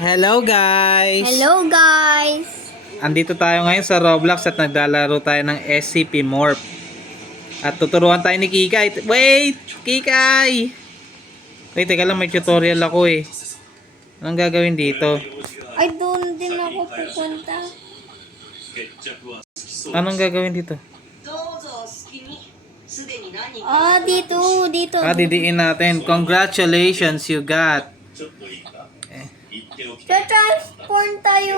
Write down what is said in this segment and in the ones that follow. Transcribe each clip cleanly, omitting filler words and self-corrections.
Hello guys! Hello guys! Andito tayo ngayon sa Roblox at naglalaro tayo ng SCP Morph. At tuturuan tayo ni Kikay. Wait! Kikay! Wait, teka lang, may tutorial ako eh. Anong gagawin dito? Ay, doon din ako pupunta. Anong gagawin dito? Dito. Didiin natin. Congratulations, you got. Transform tayo,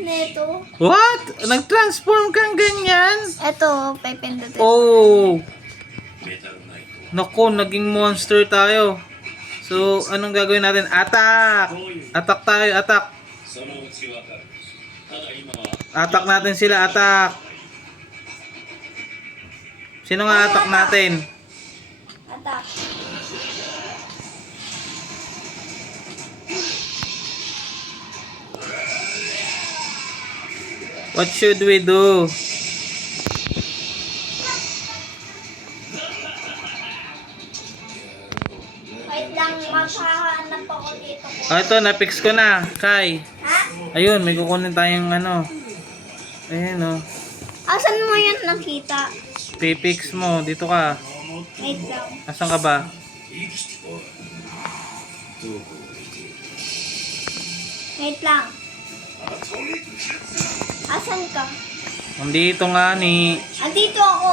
neto. What? Nag-transform kang ganyan? Eto, pipindutin. Oh! Naku, naging monster tayo. So, anong gagawin natin? Attack! Attack tayo, attack! Attack natin sila, attack! Sino nga attack natin? Attack. What should we do? Wait lang, maghahanap ako dito. Ito, na-fix ko na, Kai. Ha? Ayun, may kukunin tayong ano. Ayan o. Asan mo yan nakita? Pipix mo, dito ka. Wait lang. Asan ka ba? Wait lang. Asan ka? Nandito nga ni. Andito ako.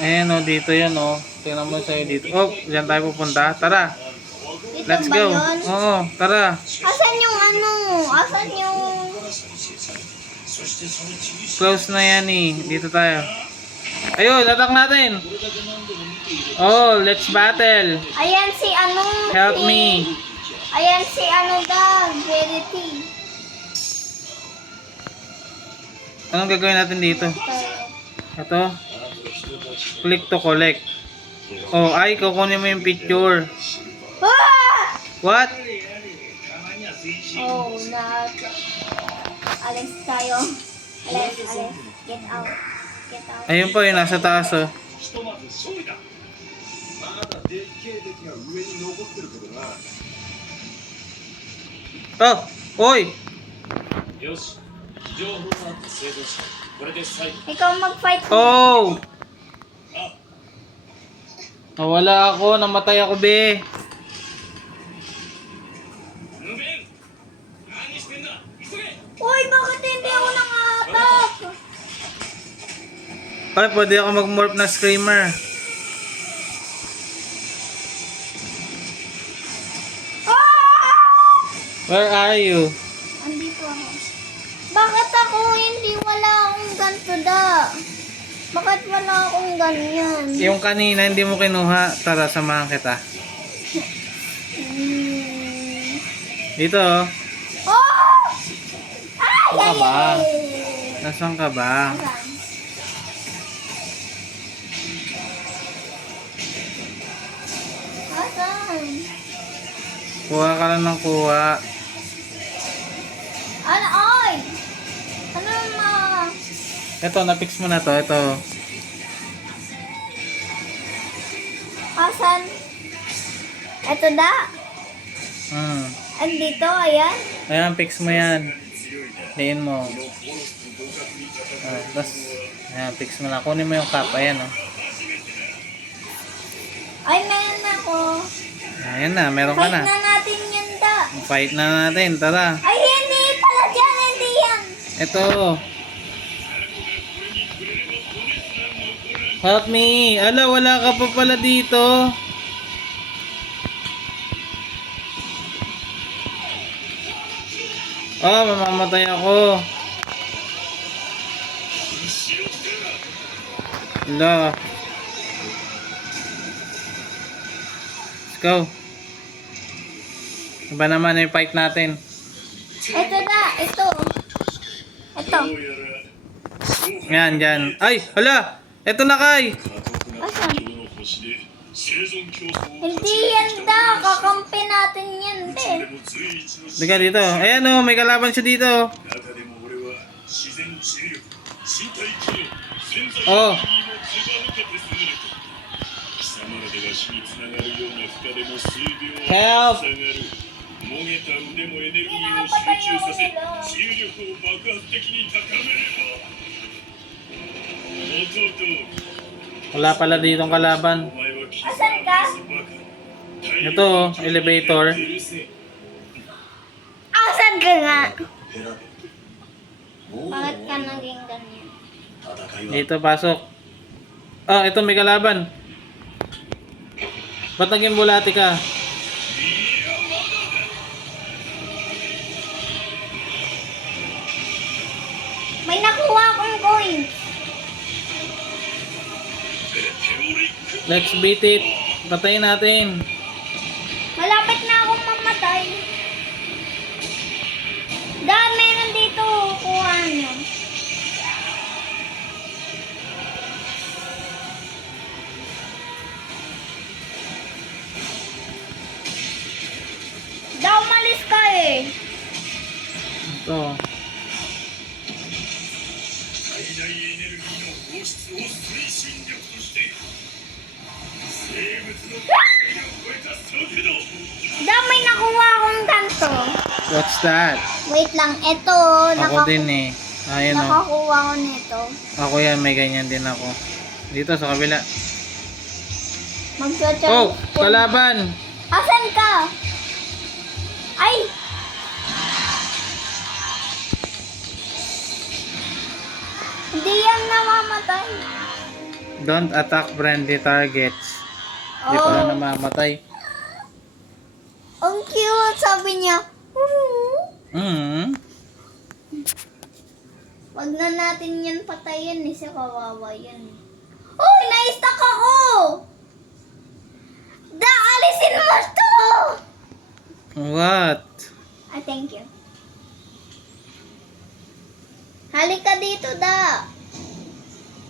Ayan o, dito yan o. Tingnan mo sa'yo dito. Oh, dyan tayo pupunta. Tara, Dito let's ba go. yun? Oo, tara. Asan yung Asan yung... Close na yan eh. Dito tayo. Ayun, attack natin. Oh, let's battle. Ayan si Help me. Ayan si Verity. Anong gagawin natin dito? Ito. Click to collect. Oh, ay, kukunin mo yung picture. Ah! What? Oh, alis tayo. Alis. Get out. Ayun po, yung nasa taas oh. Oh, oy! Ikaw mag-fight. Oh! Nawala ako, namatay ako be. Uy, bakit hindi ako nang-attack? Ay, pwede ako mag-morph na screamer. Where are you? Andito ako. Bakit ako wala akong ganito Bakit wala akong ganyan? Yung kanina hindi mo kinuha. Tara, samahan kita. Dito oh. Oh! Saan ka ba? Nasaan ka ba? Asan? Kuha ka lang ng kuha. Oy! Ano ma? Ito, na-fix mo na to. Ito. Asan? Eto Andito, ayan. Ayan, fix mo yan. Diin mo. Tapos, ayan, fix mo na. Kunin mo yung cup. Ayan oh. Ay, meron ako. Ayan na, meron ka Fight na. na natin yun Fight na natin. Tara. Ay, hindi pala dyan, hindi yan. Ito. Help me. Ala, wala ka pa pala dito. Oh, mamamatay ako. Ala. Let's go. Iba naman yung fight natin. Ito. Yan, dyan. Ay, hala. Ito na kay. Asan? Hindi yan kakampi natin yan, Diga dito. Ayan oh, may kalaban siya dito. Oh. Help! げた腕もエネルギーを集 Pinapatay 中 ako させ nila. 治癒力を爆発的に高めれば元通り Wala pala ditong お kalaban. 前は絆 Asan ka? を結ばかり Ito, elevator. 許せ Asan ka nga? ペラペもう Bakit ka naging ganyan? 戦いは Dito, pasok. Ah, ito may kalaban. Ba't naging bulati ka? May nakuha akong coin. Let's beat it. Patayin natin. Malapit na akong mamatay. Dahil meron dito, kuha niyo. Daw umalis ka eh. Ito. 最大エネルギーの放出を推進力として生物の限界を超えた速度 Daw may nakuha akong ganto. What's that? Wait lang, eto. Ako din eh. Ayun o. Nakakuha ko nito. Ako yan, may ganyan din ako. Dito sa kabila. Mag-search Oh, kalaban! Asan ka? Ay! Hindi yan namamatay. Don't attack friendly targets. Hindi Oh. pala namamatay. Ang cute, sabi niya. Hmm. Wag na natin yan patayin eh, si kawawa yan. Uy, na-stuck ako! Da, alisin mo to! What? Ah, thank you. Halika dito, Da.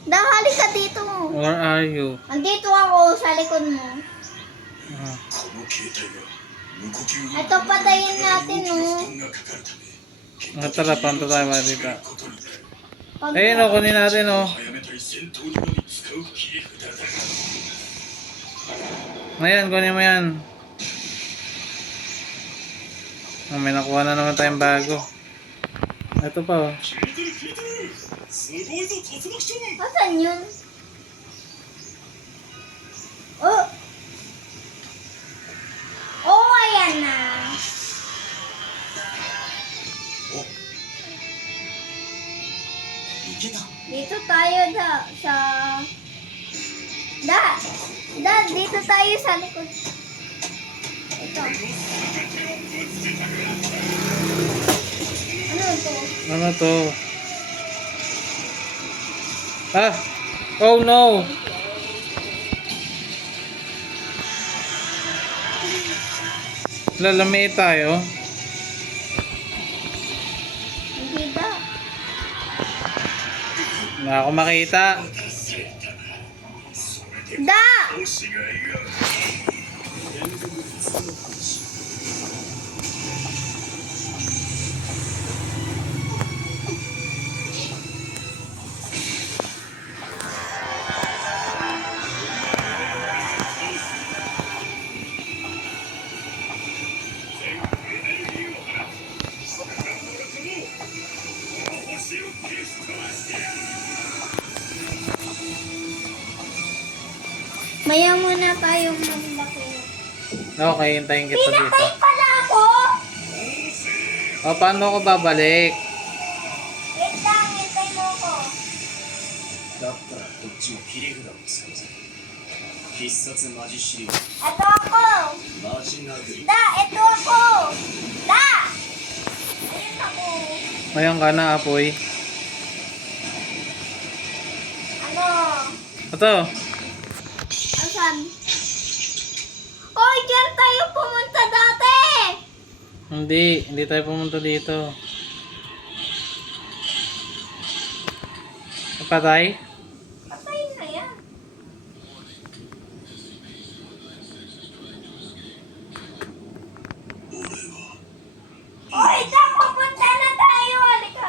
Da, halika dito. Where are you? Andito ako sa likod mo. Ah. この形態は無呼吸 Ito, patayin natin, の oh. 負担がかかるため Ah, tara, punta tayo mga dito. ことになる Pag- Ayun o, kunin natin o. 早めたい戦闘にのみ使う切り札だ Ayan, kunin mo yan. Oh, may nakuha na naman tayong bago. Ito pa oh. 聞いてる聞いてるすごいぞ竜巻ション Asan yun? Oh! Oh, ayan na. いけた Dito tayo, Da. Sa... Da! Da, dito tayo sa likod. Ito. Ano to? Ano to? Ah! Oh no! Lalami tayo. Hindi, Da. Wala ako makita. Da! 押しがいが Maya muna tayong maglaki. Okay, hintayin kita dito. Pinatay pala ako! O, paano ako babalik? Wait lang, hintay mo ko. だったらこっちも切り札を使うぜ必殺マジシリーズ Ito ako! マジ殴り Da! Ito ako! Da! Ayun ako. Ngayon ka na, apoy. Ano? Ito. Asan? Oy, dyan tayo pumunta dati! Hindi tayo pumunta dito. Patay? Patay na yan. Oy, da! Pupunta na tayo! Halika!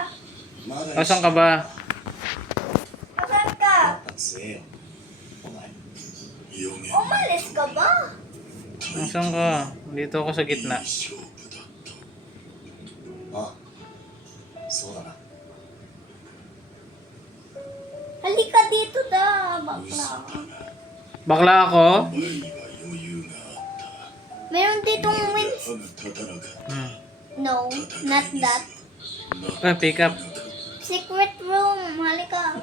まだ Asan ka ba? Asan ka? 強えよお前予言 Umalis ka ba? Asan ka? Dito ako sa gitna. 勝負だ bakla. Bakla ako? 前には余裕があった Meron ditong wins. 歯が立たなかった Hmm. No, not that. Ah, pick up. Secret room. Halika.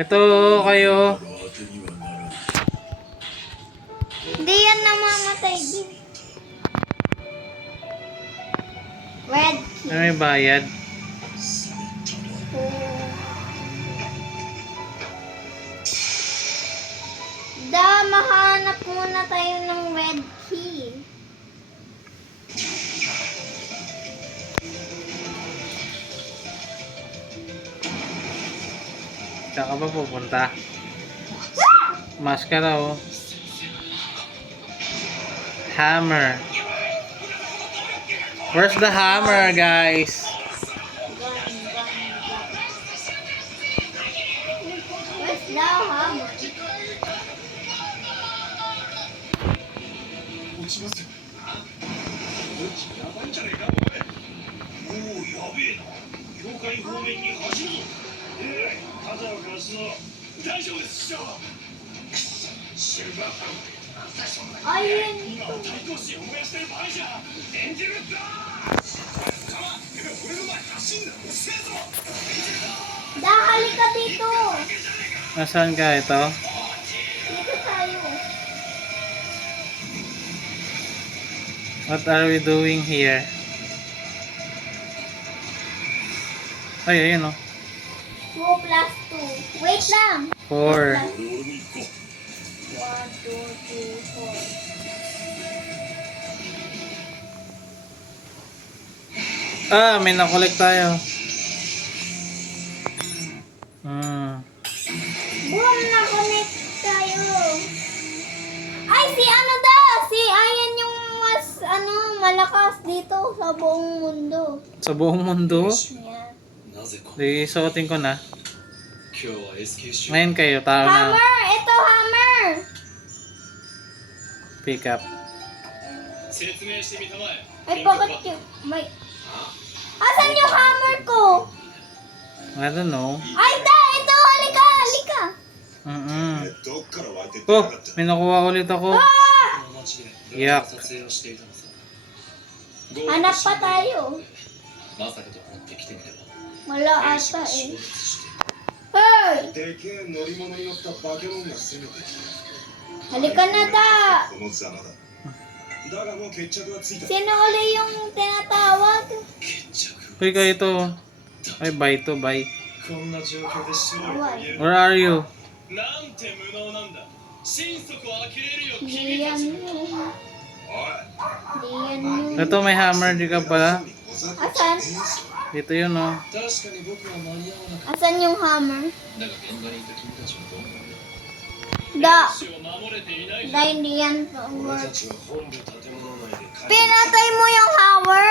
Ito kayo. 当てにはならん Hindi yan namamatay din. Red key. Ano may bayad? Mahanap muna tayo ng red key. Saan ka ba pupunta? Maskara oh. Hammer. Where's the hammer, guys? Where's the hammer? 落ちませんやばいんじゃねえかおいおおやべえな教会方面に走るぞ肩を貸すぞ大丈夫です師匠シルバーパンなんだそんな Ayun. 今は対抗心を燃やしてる場合じゃエンジェルダーッシュカマ俺の前走んなうっせえぞエンジェルダーッ Halika dito. Nasaan ka ito? Dito tayo. What are we doing here? Ay, ayun oh. 2 plus 2. Wait lang. 4. 俺も行こう 1, 2, 3, 4. Ah, may nakolek tayo. Hmm. Boom! Na-connect tayo. Ay, si ano daw? Si Ayan yung mas malakas dito sa buong mundo. Sa buong mundo? Yan. なぜこ Di suotin ko na. 今日は SK 集 Ngayon kayo, tao na. Hammer! Ito, hammer! Pick up. 説明してみたまえ Ay, bakit yung... May... Asan yung hammer ko? I don't know. Ay, ito! Halika! Halika! Mm-mm. どっから湧いてってな Oh, かった may nakuha ulit ako. この街で Yak. 撮影をしていたのさ Hanap pa tayo. まさかと持ってきてみれば Wala 兵士 ata が消 eh. 滅して Hey! でけえ乗り物に乗った化け物が攻めてきた Halika na da! このざまだだがもう決着はついた Sino uli yung tinatawag? 決着 Uy, kayo ito. Ay, bye to, bye. こんな状況で勝利を言う Where are you? なんて無能なんだ心底呆れるよ Di 君た yan ち yun. おい Di yan yun. Ito, may hammer di ka pala. Asan? Dito yun, oh. 確かに僕は間に合わなかっ Asan yung hammer? ただが現場にいた君たちはどう思う Da! 兵士を守れていない Da, hindi yan to 俺 work. たちは本部建物内で Pinatay mo yung hammer?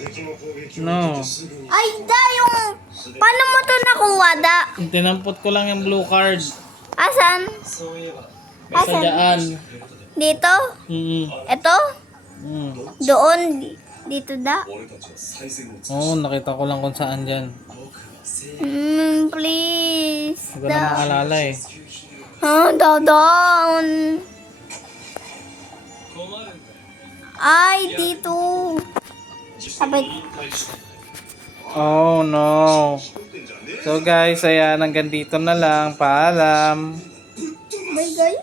敵の攻撃を No. 受けてすぐに Ay, da, yung... Paano mo to nakuha, da? Tinampot ko lang yung blue card. Asan? そういえば Sa Asan? daan. Dito? Mm. Ito? Mm. Doon? Dito, da? 俺たちは最善を尽く Oo, nakita ko lang kung saan dyan. 僕は正 Please. Hindi ko na Da. maalala eh. Da, down. 困るんだよ Ay, dito. Sabi, 引退したんだよ Oh no. ってんじゃねえ So guys, ayan, hanggang dito na lang. Paalam. bye guys.